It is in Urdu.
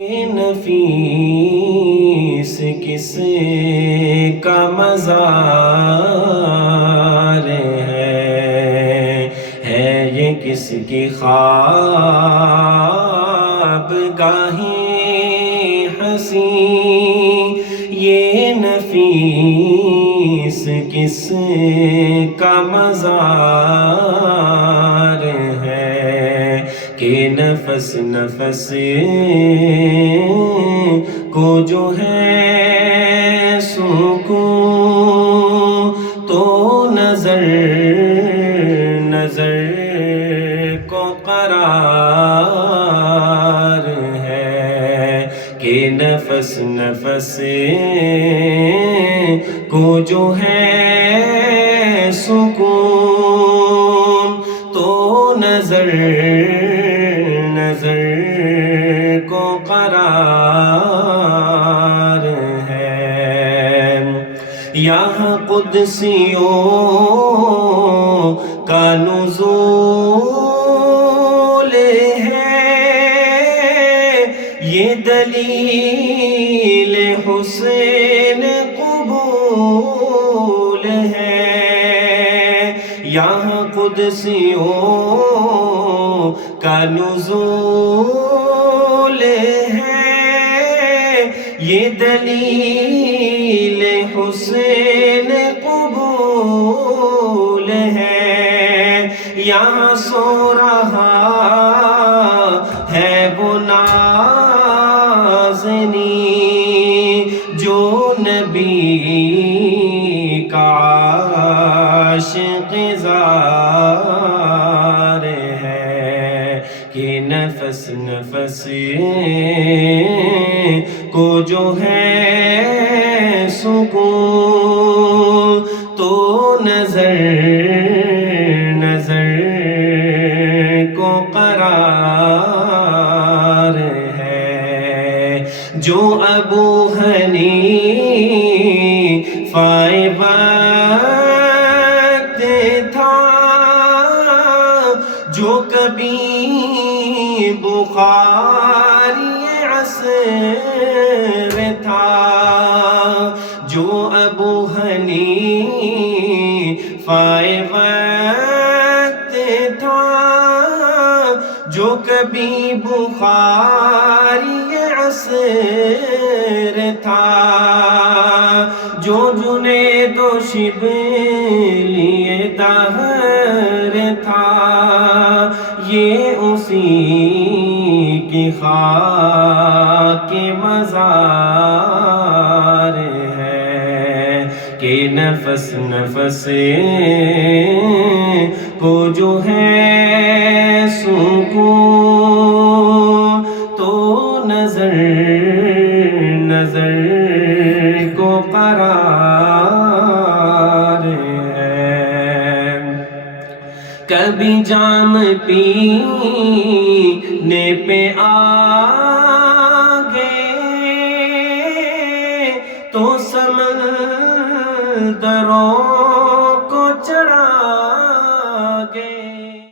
نفیس کس کا مزار ہے یہ کس کی خواب گاہیں حسین، یہ نفیس کس کا مزار ہے کہ نفس نفس کو جو ہے سکون، تو نظر نظر کو قرار ہے کہ نفس نفس کو جو ہے سکون، تو نظر نظر کو قرار ہے۔ یہاں قدسیوں کا نزول ہے، یہ دلیل حسین قبول ہے۔ یہاں قدسیوں کا نزول ہے، یہ دلیل حسین قبول ہے۔ یہاں سو رہا ہے وہ نازنین جو نبی کا عاشق زار ہے کہ نفس نفس کو جو ہے سکون، تو نظر نظر کو قرار ہے۔ جو ابو حنیفہ وقت تھا، جو کبھی بخاری عصر تھا، جو ابو حنیفہ وقت تھا، جو کبھی بخاری عصر تھا، جو جنید و شبلی دہر تھا، یہ اسی کی خاک مزار ہے کہ نفس نفس کو جو ہے سکون، تو نظر نظر کو قرار ہے۔ کبھی جام پینے پہ آگے تو سمندروں کو چڑھا